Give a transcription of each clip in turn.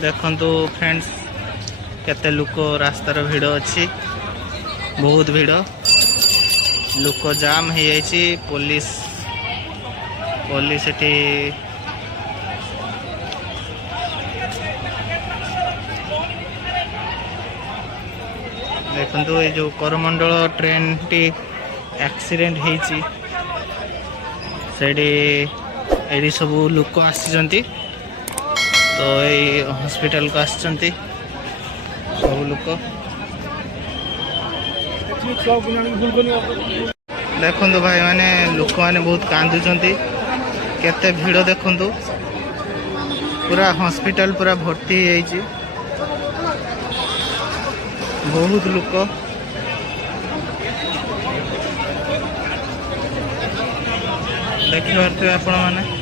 देखंतु फ्रेंड्स केते लोक रास्तार भिड़ अच्छी बहुत भिड़ लोक जाम हो जाइए पुलिस एटी देखंतु ये जो करमंडल ट्रेन टी एक्सीडेंट होती एडी सब लोक आसी तो ये हॉस्पिटल को आसचंती सब लोक देखंतु भाई माने लोक माने बहुत कांदुचंती केते भीड़ देखंतु पूरा हॉस्पिटल पूरा भर्ती हो जाइए बहुत लोक देखिए आपण मैंने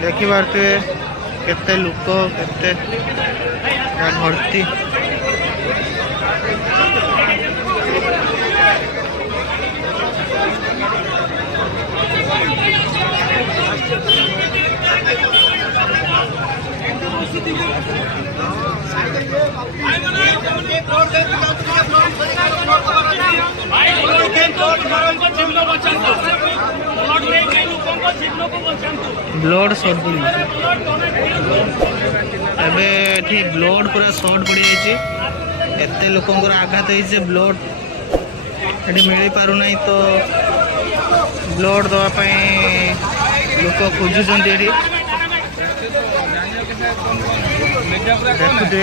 देखिए केते लोक केते भर्ती ब्लड शॉर्ट पड़ी एबे ब्लड पूरा शॉर्ट पड़ी जाइए एते लोकंकर आघात होइছে ब्लड एटी मिल पारु नहीं तो ब्लड दवा पई लोक खोजुचंती एटी देखुते